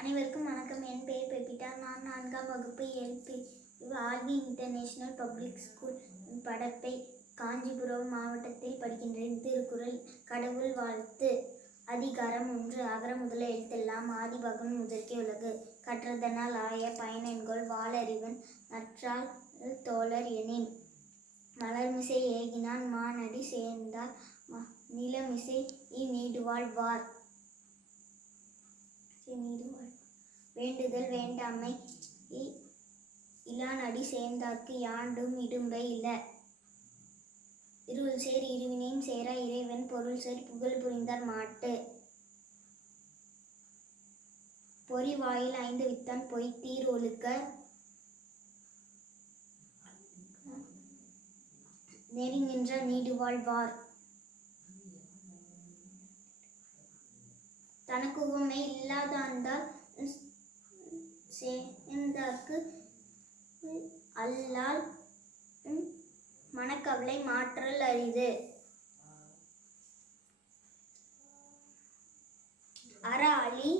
அனைவருக்கும் வணக்கம். என் பெயர் பெபிட்டா. நான் 4ஆம் வகுப்பு ஆர்வி இன்டர்நேஷனல் பப்ளிக் ஸ்கூல் படப்பை காஞ்சிபுரம் மாவட்டத்தில் படிக்கின்றேன். திருக்குறள். கடவுள் வாழ்த்து. அதிகாரம் 1. அகர முதல எழுத்தெல்லாம் ஆதிபகவன் முதற்கே உலகு. கற்றதனால் ஆய பயனென்கொல் வாளறிவன் நற்றால் தோழர் எனின். மலர்மிசை ஏகினான் மானடி சேர்ந்தார் நிலமிசை நீடுவாள் வார். வேண்டுதல் வேண்டாமை இலானடி சேர்ந்தார்க்கு யாண்டும் இடும்பை இல. இருள் சேர் இருவினையும் சேரா இறைவன் பொருள் சேர் புகழ் புரிந்தார் மாட்டு. பொறி வாயில் 5 வித்தான் பொய்த்தீர் ஒழுக்க. நெறி நின்ற நீடுவாள் வார். தனக்கு உவமை இல்லாதாண்டால் சேர்ந்தார்க்கு அல்லால் மனக்கவலை மாற்றல் அரிது. அறாளி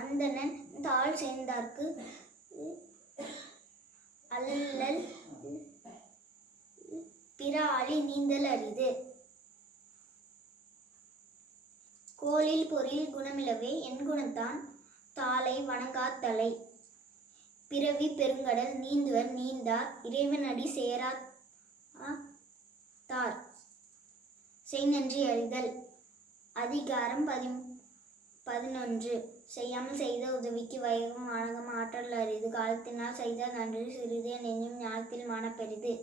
அந்தணன் தாழ் சேர்ந்தார்க்கு அல்லல் பிறாளி நீந்தல் அரிது. கோலில் பொறில் குணமிலவே என் குணத்தான் தாளை வணங்காத்தலை. பிறவி பெருங்கடல் நீந்துவர் நீந்தார் இறைவனடி சேரா தார். செய்நன்றி அறிதல். அதிகாரம் 11. செய்யாமல் செய்த உதவிக்கு வையகம் வணங்கம் ஆற்றல் அரிது. காலத்தினால் செய்த நன்றி சிறிது நெஞ்சும் ஞானத்தில் மானப்பெரிது.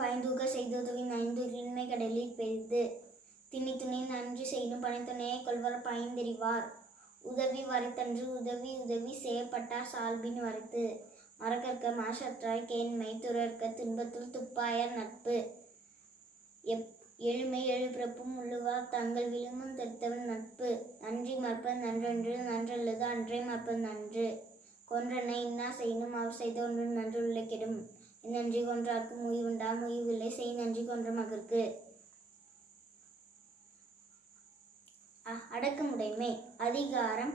பயந்தூக்க செய்த உதவி நைந்து இன்மை கடலில் பெரிது. திணித்துணை நன்றி செய்யும் பனைத்துணையை கொள்வர் பயந்தெறிவார். உதவி வரைத்தன்று உதவி உதவி செய்யப்பட்டார் சால்பின் வரைத்து. மறக்கற்க மாசற்றாய் கேண்மை துறர்க்க துன்பத்துள் துப்பாயார் நட்பு. எழுமை எழுபிறப்பும் உள்ளுவார் தங்கள் விழுமும் தெத்தவன் நட்பு. நன்றி மறப்பது நன்றன்று நன்றல்லது அன்றே மறப்பது நன்று. கொன்றனை இன்னா செய்யினும் அவர் செய்த ஒன்று நன்றுள்ள கெடும். நன்றி கொன்றார்க்கு முய்வுண்டாம் முய்வில்லை செய் நன்றி கொன்ற மகற்கு. அடக்கமுடைமை. அதிகாரம்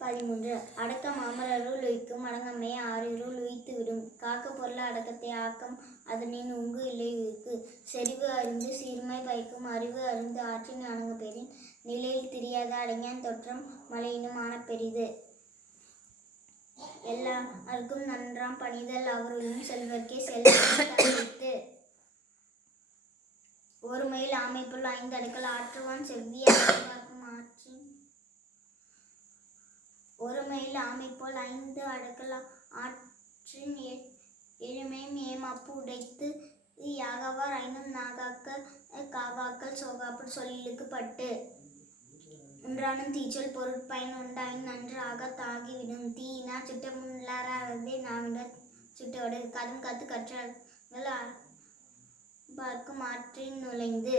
13. அடக்கம் அமரருள் உய்க்கும் அடங்கம்மை ஆறிருள் உய்த்துவிடும். காக்க பொருள் அடக்கத்தை ஆக்கம் அதனின் உங்கு இல்லை உயிர்க்கு. செறிவு அறிந்து சீர்மை பயக்கும் அறிவு அறிந்து ஆற்றின் அணங்க பெறின். நிலையில் திரியாத அடங்கியான் தோற்றம் மலையினும் ஆனப்பெரிது. எல்லாருக்கும் நன்றாம் பணிதல் அவருள்ளும் செல்வர்க்கே செல்வத்து. ஒருமையில் ஆமைப்புல் 5 அடுக்கல் ஆற்றுவான் செவ்வி அடங்கார்க்கும் ஆற்றின். ஒருமையில் ஆமைப்போல் 5 அடுக்கல் ஆற்றின் எழுமையும் ஏமாப்பு உடைத்து யாகாவார் ஐந்தும் நாகாக்க காவாக்கல் சோகாப்பர் சொல்லிலுக்கு பட்டு. ஒன்றானும் தீச்சொல் பொருட்பயன் உண்டாயின் நன்று ஆக தாகிவிடும். தீயினார் சுட்டமுள்ளாரதே நாவினர் சுட்டோடு. கதம் காத்து கற்றவர்கள் பார்க்கும் ஆற்றின் நுழைந்து.